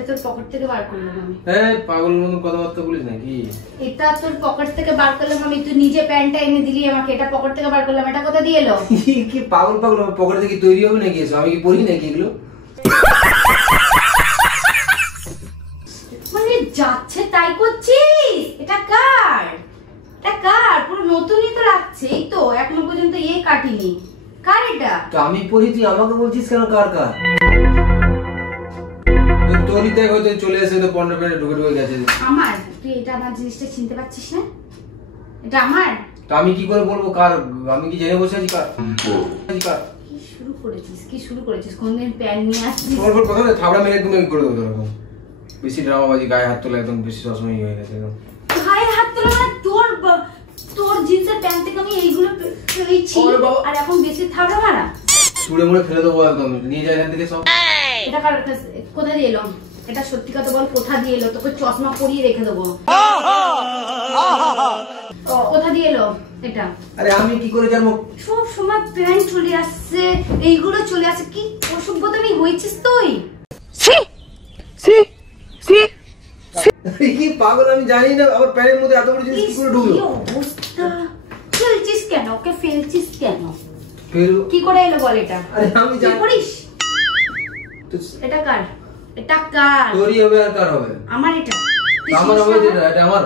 এটা তোর পকেট থেকে বার করলাম আমি। এই পাগল মতো কথাবার্তা বলিস নাকি? এটা তোর পকেট থেকে বার করলাম আমি, তুই নিজে প্যান্টটা এনে দিলি আমাকে, এটা পকেট থেকে বার করলাম, এটা কোথা দিয়ে এলো? কি পাগল পাগল পকেট থেকে তৈরি হবে নাকি এসব? আমি কি পড়ি নাকি এগুলো? মানে যাচ্ছে তাই করছিস? এটা কার? এটা কার? পুরো নতুনই তো লাগছে, এই তো এখনো পর্যন্ত কাটিনি। কার এটা? তো আমি পড়ি, তুই আমাকে বলছিস কেন কার কার? তোরই দেখ হয়তো চলে এসে তো 15 মিনিট ঢুকে গেছে। আমার? তুই এটা আমার জিনিসটা চিনতে পারছিস না? এটা আমার। তো আমি কি করে বলবো কার? আমি কি জেনে বসে আছি কার? কি শুরু করেছিস কোনদিন প্যান্ট নিয়ে আসছিস? তোর উপর কথা থাবড়া মেরে তুমি করে দেবো এরকম। বেশি ড্রামাবাজি, গায়ে হাত তোলা একদম বেশি সবসময় হয়ে গেছে একদম। গায়ে হাত তোলা মানে তোর জিন্সের প্যান্ট থেকে আমি এইগুলো পেয়েছি আর এখন বেশি থাবড়া মারা? ছুঁড়ে মুড়ে ফেলে দেবো একদম, নিয়ে যায় এখান থেকে সব। এটা কোথা দিয়ে এলো? এটা সত্যি কথা বল, কোথা দিয়ে এলো? তোকে চশমা পরিয়ে রেখে দেবো। কোথা দিয়ে এলো এটা? আরে আমি কি করে জানবো? সব সময় প্যান্ট চলে আসছে, এইগুলো চলে আসে, কি অসভ্যতামি হয়েছিস তুই? কি পাগল, আমি জানি না আমার প্যান্টের মধ্যে এত বড় জিনিস কি করে ঢুকলো? কি অবস্থা! ফেলছিস কেন ওকে? ফেলছিস কেন? ফেলবো কি করে এলো বল এটা? আরে আমি জানি। করিস এটা কার? এটা কার? তোরই হবে আর কার হবে? আমার। এটা আমার হবে, এটা আমার।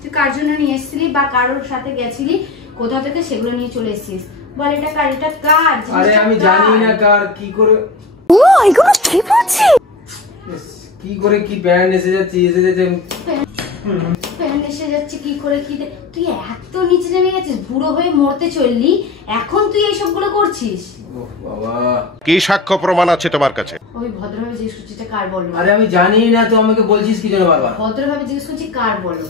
তুই কার জন্য নিয়ে এসেছিলি বা কারোর সাথে গেছিলি, কোথা থেকে সেগুলো নিয়ে চলে এসেছিস? বল এটা কার? এটা কার? আরে আমি জানি না কার। কি করে ও এগুলো কি বলছিস? কি করে কি প্যান্ট এসে যাচ্ছে প্যান্ট এসে যাচ্ছে কি করে? কি তুই এত নিচে নেমে গেছিস, বুড়ো হয়ে মরতে চললি, এখন তুই এইসব গুলো করছিস? বাবা, কি সাক্ষ্য প্রমাণ আছে তোমার কাছে? ওই ভদ্রভাবে জিজ্ঞেস করছিস এটা কার বলো? আরে আমি জানি না, তো আমাকে বলছিস কি জন্য বারবার? ভদ্রভাবে জিজ্ঞেস করছি কার বলো,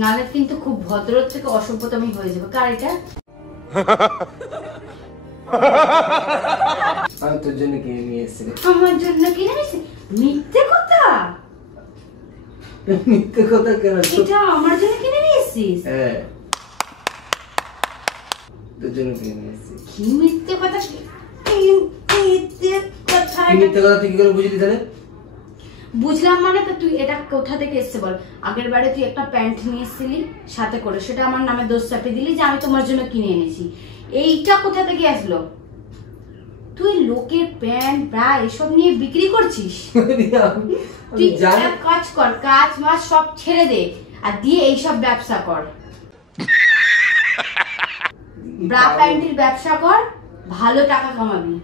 নালে কিন্তু খুব ভদ্র থেকে অসভ্যতামি হয়ে যাবে। কার এটা? আমি তোর জন্য কিনে নিয়ে এসেছি। আমার জন্য কিনে নিয়েছি? মিথ্যে কথা! মিথ্যে কথা কেন? এটা আমার জন্য কিনে নিয়েছিস? হ্যাঁ, তোর জন্য কিনে নিয়ে এসেছি। কি মিথ্যে কথা? মিথ্যে কথা! মিথ্যে কথা তুই কি করে বুঝলি তাহলে? বুঝলাম মানে তো তুই এটা কোথা থেকে এসছে বল? আগের বারে তুই একটা প্যান্ট নিয়ে এসেছিলি সাথে করে, সেটা আমার নামে দোষ চাপিয়ে দিলি যে আমি তোমার জন্য কিনে এনেছি। এইটা কোথা থেকে আসলো? তুই লোকের প্যান্ট ব্রা এসব নিয়ে বিক্রি করছিস? তুই এক কাজ কর, কাজ মাস সব ছেড়ে দে আর দিয়ে এইসব ব্যবসা কর, ব্রা প্যান্টের ব্যবসা কর, ভালো টাকা কামাবি।